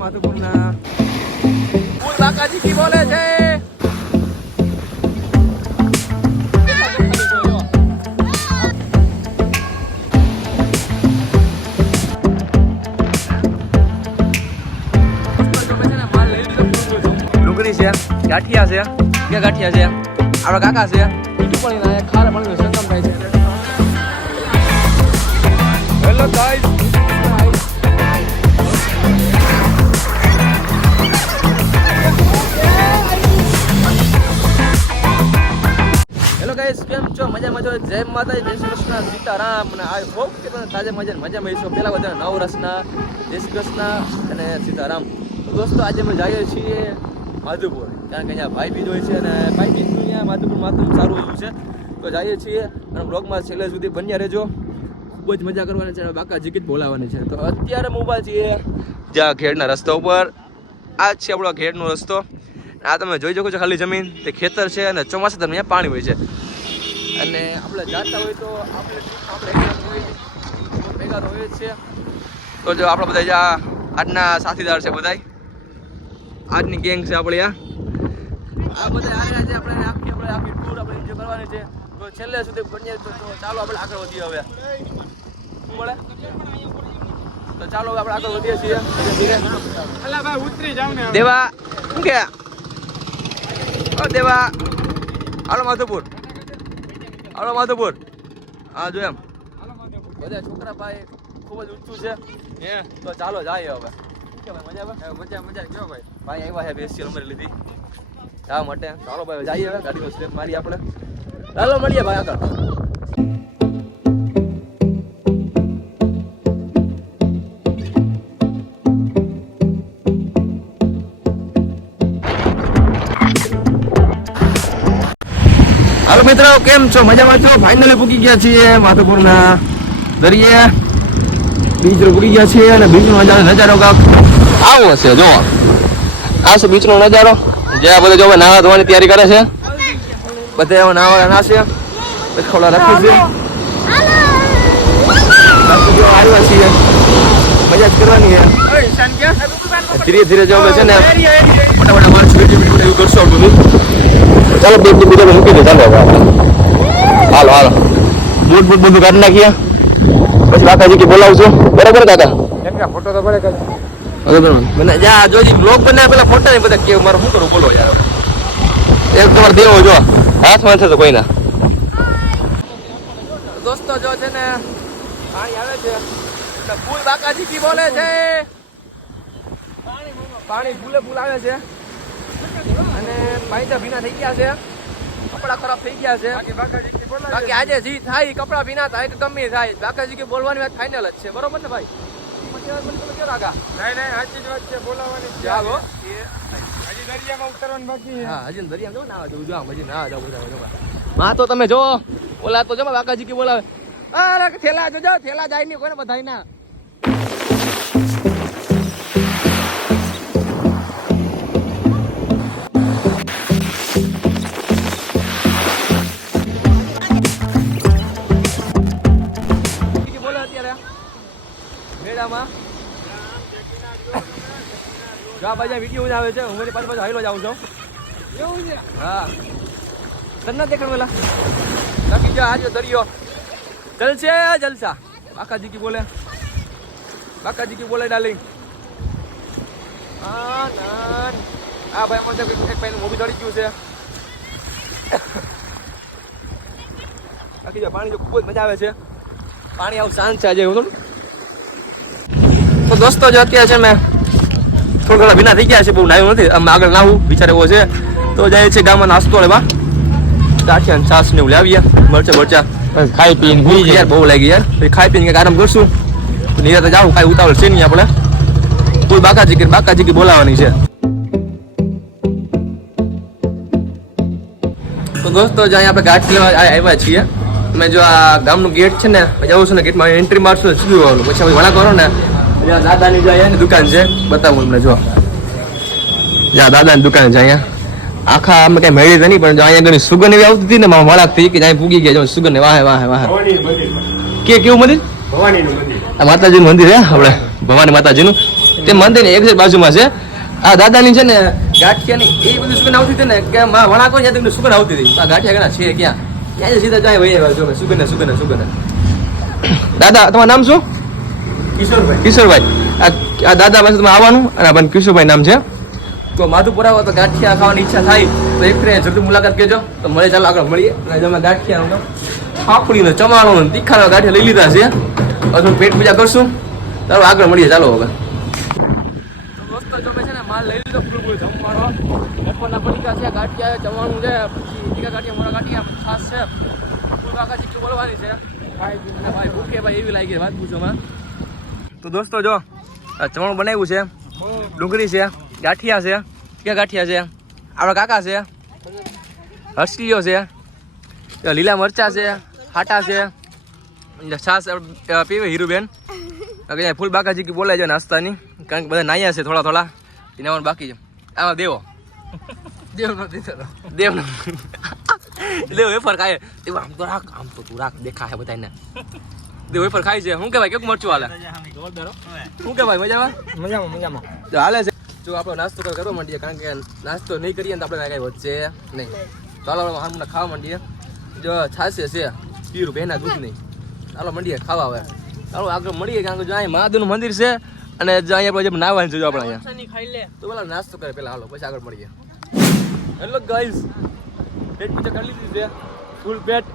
માધુપુરના. ફૂલ બાકાજી કી બોલે છે. ડુંગળી છે ગાંઠિયા છે કે ગાંઠિયા છે? આપણા કાકા છે. બીજું પણ ખારા પાણી સંગમ થાય છે. હેલો ગાઈસ ગાઈસ, કેમ છો? મજા મજા જય માતા જય શ્રી કૃષ્ણ, સીતારામ. અને આઈ હોપ કે તમે તાજે મજા મજામાં હશો પેલા બધા નવ રસના જય શ્રી કૃષ્ણ અને સીતારામ. દોસ્તો, આજે અમે જઈએ છીએ માધુપુર. કારણ કે અહીંયા ભાઈ બીજ હોય છે અને ભાઈ બીજનું અહીંયા માધુપુર માથું સારું એવું છે. તો જઈએ છીએ અને બ્લોગમાં છેલ્લે સુધી બન્યા રહેજો. ખૂબ જ મજા કરવાની છે બાકા જીગીત બોલાવવાની છે. તો અત્યારે હું ઊભા છીએ જ્યાં ખેડના રસ્તા ઉપર. આ છે આપણો ખેડનો રસ્તો. આ તમે જોઈ શકો છો ખાલી જમીન. તે ખેતર છે અને ચોમાસા દરમિયાન પાણી હોય છે. અને આપણે જાતા હોય તો આપણે આપણે ભેગા તો હોય જ છે. તો જો આપણે બધા જે આજના સાથીદાર છે બધાય. આજની ગેંગ છે આપણે આ. આ બધા આજે આપણે આખી આપણે આખી ટૂર આપણે એન્જોય કરવાની છે. તો છેલ્લે સુધી બનીએ તો ચાલો આપણે આગળ વધીએ હવે. શું મળે? તો ચાલો હવે આપણે આગળ વધીએ છીએ. ઉતરી જાઉં ને દેવા શું કે? દેવા હાલો માધુપુર હાલો માધવપુર. હા જો એમ. બધા છોકરા ભાઈ ખૂબ જ ઊંચું છે. હે? તો ચાલો જાય હવે. કે ભાઈ મજા મજા મજા. ગયો ભાઈ. ભાઈ આવ્યા છે બેસી અમારી લીધી. જવા માટે. ચાલો ભાઈ જઈએ હવે. ગાડીનો સ્ટેપ મારી આપણે. ચાલો મળીએ ભાઈ આગળ. કેમ છો? મજામાં છો? ફાઇનલી પૂકી ગયા છીએ માધુપુરના દરિયે. બીચ પૂકી ગયા છીએ અને બીચનો નજારો નજારો આવો હશે જો આ છે બીચનો નજારો. જે આ બધા જો નાવા ધોવાની તૈયારી કરે છે. બધા હવે નાવા પછી ખોલા રાખી છે. છીએ. મજા જ કરવાની છે. ધીરે ધીરે જો છે ને મોટા મોટા માણસ વીડિયો બધું ચાલો બે બીજા મૂકી દે. ચાલો હવે હાલો હાલો. બૂટ બૂટ બધું કાઢી નાખીએ. પછી કાકાજી કે બોલાવશું બરાબર કાકા ફોટો તો બરાબર મને જા જોજી બ્લોગ બનાવે પેલા ફોટા ને બધા કેવું મારે શું કરું? બોલો યાર. એક તમારે દેવો જો. હાથમાં થતો કોઈ ના દોસ્તો જો છે ને પાણી આવે છે. ફૂલ બાકાજી કી બોલે છે. પાણી ફૂલે ફૂલ આવે છે. અને પાંચા ભીના થઈ ગયા છે. કપડા ખરાબ થઈ ગયા છે. બાકી આજે જી થાય કપડા ભીના થાય તો ગમે થાય. બાકાજી કે બોલવાની વાત ફાઇનલ જ છે. બરોબર ને ભાઈ? માં તો તમે જો ઓલા તો જમા બાકાજી કે બોલાવે. અરે થેલા જોજો થેલા જાય નહીં કોઈને બધાય ના મેળામાં જો આ બાજુ વીડિયો આવે છે હું મારી પાસે પાછો હાઈલો જાઉં છું. એવું છે? હા. તને ના દેખાણ પેલા? બાકી જો આજો દરિયો. જલસે જલસા. બાકાજી કી બોલે. બાકાજી કી બોલે ડાર્લિંગ. આ નાન. આ ભાઈ મને એક ભાઈ મોભી ચડી ગયું છે. બાકી જો પાણી જો ખૂબ જ મજા આવે છે. પાણી આવું શાંત છે આજે હું તો દોસ્તો જો અત્યારે છે મેં થોડા ઘણા ભીના થઈ ગયા છે બહુ નાયું નથી. આમ આગળ નાવું વિચાર એવો છે. તો જાય છે ગામમાં નાસ્તો લેવા. ને છાસ ને એવું લાવીએ. મરચા મરચા ખાઈ પીને ભૂલી યાર બહુ લાગી યાર. ખાઈ પીને કંઈક આરામ કરશું. નિરાતે જાવું કાંઈ ઉતાવળ છે નહીં આપણે. કોઈ બાકાજી કે બાકાજી કે બોલાવાની છે. તો દોસ્તો જો અહીંયા આપણે ગાંઠ લેવા આવ્યા છીએ. તમે જો આ ગામનું ગેટ છે ને જવું છું ને ગેટમાં એન્ટ્રી મારશું સીધું આવવાનું. પછી વણા કરો ને દાદાની જો અહીંયા દુકાન છે બતાવું તમને જો. યા દાદાની દુકાન છે અહીંયા. આખા અમે કઈ મેળી તો નહીં પણ અહીંયા ઘણી સુગંધ એવી આવતી હતી ને મારા વળાક થઈ કે ત્યાં પૂગી ગયા સુગંધ વાહે વાહે વાહે. કે કેવું મંદિર? ભવાની મંદિર. આ માતાજીનું મંદિર હે આપણે ભવાની માતાજીનું. તે મંદિરની એક બાજુમાં છે. આ દાદાની છે ને ગાંઠિયાની એ બધી સુગંધ આવતી હતી ને કે માં વણાકો ત્યાં તમને સુગંધ આવતી હતી. આ ગાંઠિયા ઘણા છે ક્યાં? ત્યાં સીધા જાય ભાઈ સુગંધ સુગંધ સુગંધ. દાદા તમારું નામ શું? કિશોરભાઈ. કિશોરભાઈ. આ આ દાદા પાસે તમે આવવાનું અને આ કિશોરભાઈ નામ છે. તો માધુપુર આવો તો ગાંઠિયા ખાવાની ઈચ્છા થાય. તો એક ફેર જરૂર મુલાકાત કેજો તો મળે ચાલો આગળ મળીએ. અને તમે ગાંઠિયાનો ફાફડીનો ચમાણો ને તીખાનો ગાંઠિયા લઈ લીધા છે. થોડું પેટ પૂજા કરશું. ચાલો આગળ મળીએ ચાલો હવે. દોસ્તો જો છે ને માલ લઈ લીધો ફૂલ ફૂલ જમવાનો. બપોરના પડીકા છે ગાંઠિયા જમવાનું છે પછી ટીકા ગાંઠિયા મોરા ગાંઠિયા છાસ છે. ફૂલ આખા ચીકુ બોલવાની છે. ભાઈ ભૂખે ભાઈ એવી લાગી વાત પૂછો માં તો દોસ્તો જો ચવાણું બનાવ્યું છે. ડુંગળી છે ગાંઠિયા છે. ક્યાં ગાંઠિયા છે? આપણા કાકા છે. હસલીઓ છે. લીલા મરચા છે હાટા છે. છાસ પીવે હીરુબેન. ફૂલ બાકાજી કી બોલાય છે નાસ્તાની. કારણ કે બધા નાયા છે થોડા થોડા. એના બાકી છે. આમાં દેવો. દેવ નથી દેવ નથી દેવ વેફર ખાય. આમ તો રાખ આમ તો તું રાખ દેખાય બધાને દેવ વેફર ખાય છે શું કહેવાય? કેવું મરચું હાલે? શું કહેવાય? મજામાં? મજામાં મજામાં. તો હાલે છે. જો આપણે નાસ્તો કરવા કરવા માંડીએ કારણ કે નાસ્તો નહીં કરીએ તો આપણે કાંઈ વધશે નહીં. ચાલો આપણે હારમુના ખાવા માંડીએ. જો છાશે છે પીરું બેના દૂધ નહીં ચાલો મંડીએ ખાવા હવે. ચાલો આગળ મળીએ કારણ કે જો અહીં મહાદેવનું મંદિર છે અને જો અહીંયા આપણે જે નાવાનું છે જો આપણે અહીંયા. તો પેલા નાસ્તો કરે પેલા હાલો પછી આગળ મળીએ. હેલો ગાઈઝ પેટ પીછા કરી લીધી છે. ફૂલ પેટ.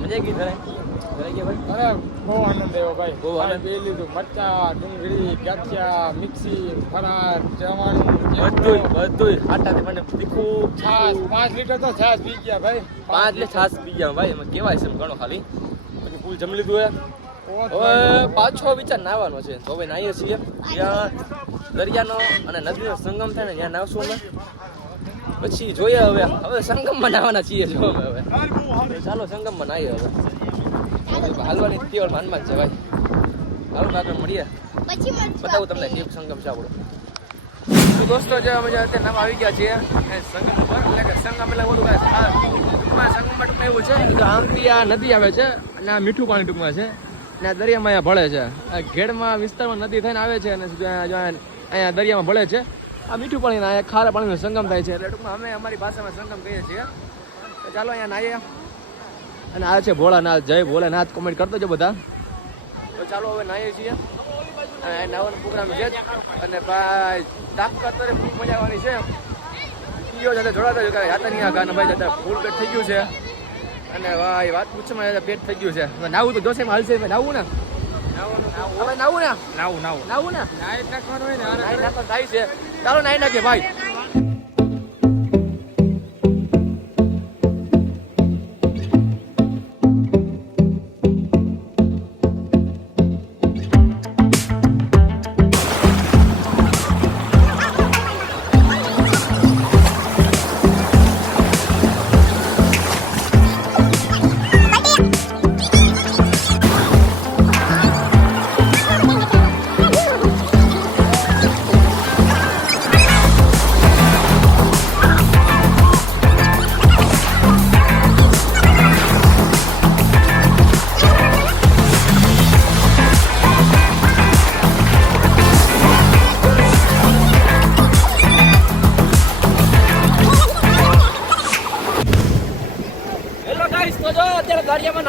મજા ગઈ ભાઈ અરે બહુ આનંદ આવ્યો ભાઈ. બહુ આનંદ. પી લીધું મરચા ડુંગળી ગાંઠિયા મિક્સી ફરાર ચવાણું બધું બધું હાટાથી મને તીખું છાસ પાંચ લીટર તો છાસ પી ગયા ભાઈ. પાંચ લે છાસ પી ગયા ભાઈ. એમાં કેવાય છે ઘણો ખાલી. પછી ફૂલ જમી લીધું હવે પાછો વિચાર નાવાનો છે. તો હવે નાહીએ છીએ. ત્યાં દરિયાનો અને નદીનો સંગમ થાય ને ત્યાં નાવશું અમે. પછી જોઈએ હવે. હવે સંગમમાં નાવાના છીએ જો હવે ચાલો સંગમમાં નાહીએ હવે. હાલવાની કેવળ માનમાં જ છે ભાઈ હાલો તો મળીએ. બતાવું તમને. કેવું સંગમ છે આપણો. દોસ્તો જે અમે અત્યારે નામ આવી ગયા છીએ. સંગમ ઉપર એટલે કે સંગમ એટલે બધું ટૂંકમાં ટૂંકમાં એવું છે આમથી આ નદી આવે છે અને આ મીઠું પાણી ટૂંકમાં છે. અને આ દરિયામાં અહીંયા ભળે છે. આ ઘેડમાં વિસ્તારમાં નદી થઈને આવે છે અને અહીંયા દરિયામાં ભળે છે. આ મીઠું પાણી ખારા પાણીનો સંગમ થાય છે. એટલે ટૂંકમાં અમે અમારી ભાષામાં સંગમ કહીએ છીએ. ચાલો અહીંયા નાહીએ અને આ છે ભોળાનાથ. જય ભોળાનાથ. કોમેન્ટ કરતો છો બધા. તો ચાલો હવે નાહીએ છીએ. અને નાવાનો પ્રોગ્રામ છે અને ભાઈ તાકાત તો ખૂબ મજા આવવાની છે. ઈયો સાથે જોડાતા જો કે યાતા નહીં આ ગાના ભાઈ જતા ફૂલ પેટ થઈ ગયું છે. અને ભાઈ વાત પૂછમાં પેટ થઈ ગયું છે. નાવું તો જોશે હાલશે. નાવું ને. હવે નાવું ને. નાવું નાવું. નાવું ને. નાઈ નાખવાનું હોય ને નાઈ નાખવાનું થાય છે. ચાલો નાઈ નાખીએ ભાઈ.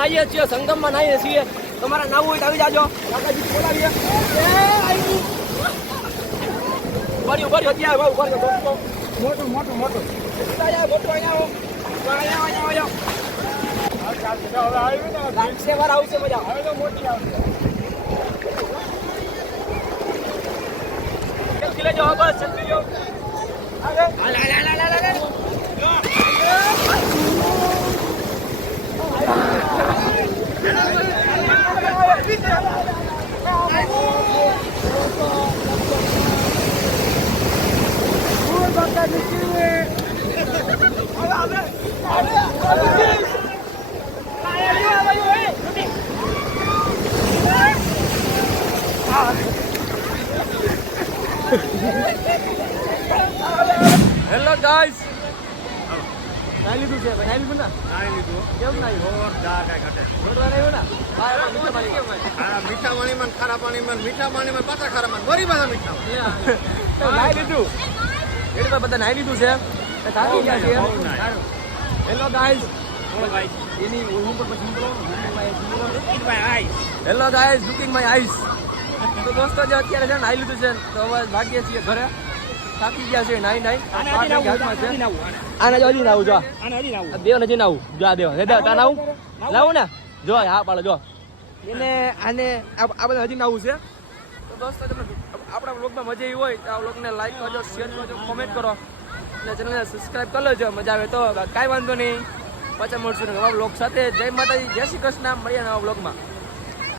નાહીએ છીએ સંગમમાં નાહીએ છીએ. તમારે નાવું હોય તો આવી જાજો. દાદાજી બોલાવીએ. ઉભારી ઉભારી અત્યારે ભાઈ ઉભારી મોટું મોટું. મોટું સીધા અહીંયા લાગશે વાર આવશે મજા. હવે તો મોટી આવશે લેજો બસ હાલ, હાલ, હાલ, હાલ, હાલ, ગાઈસ નાઈ લીધું છે ભાઈ નાઈ લીધું ને? નાઈ લીધું કેમ નાઈ જોરદાર કાંઈ ઘટે જોરદાર આવ્યું ને હા મીઠા પાણી ખારા મીઠા ખારા મીઠા પાણીમાં ને પાછા ખારામાં ને વળી પાછા મીઠા નાઈ લીધું એટલે તો બધા નાઈ લીધું છે. તો થાકી ગયા છે હેલો ભાઈ. એની હું પણ પછી હેલો લુકિંગ માય આઈસ તો દોસ્તો જે અત્યારે છે ને નાઈ લીધું છે તો હવે ભાગીએ છીએ ઘરે. થાકી ગયા છે નાઈ નાઈ. આને જો હજી નાવું જો. આને હજી નાવું. દેવ નથી નાવું. જો આ દેવ. દેવ તા નાવું? ને? જો હા પાડો જો. એને આને આ બધા હજી નાવું છે. તો દોસ્તો તમે આપણા વ્લોગમાં મજા આવી હોય તો આ વ્લોગને લાઈક કરજો શેર કરજો કોમેન્ટ કરો. અને ચેનલને સબસ્ક્રાઇબ કરી લેજો. મજા આવે તો કાંઈ વાંધો નહીં. પાછા મળશું નવા વ્લોગ સાથે. જય માતાજી જય શ્રી કૃષ્ણ. મળીએ નવા વ્લોગમાં.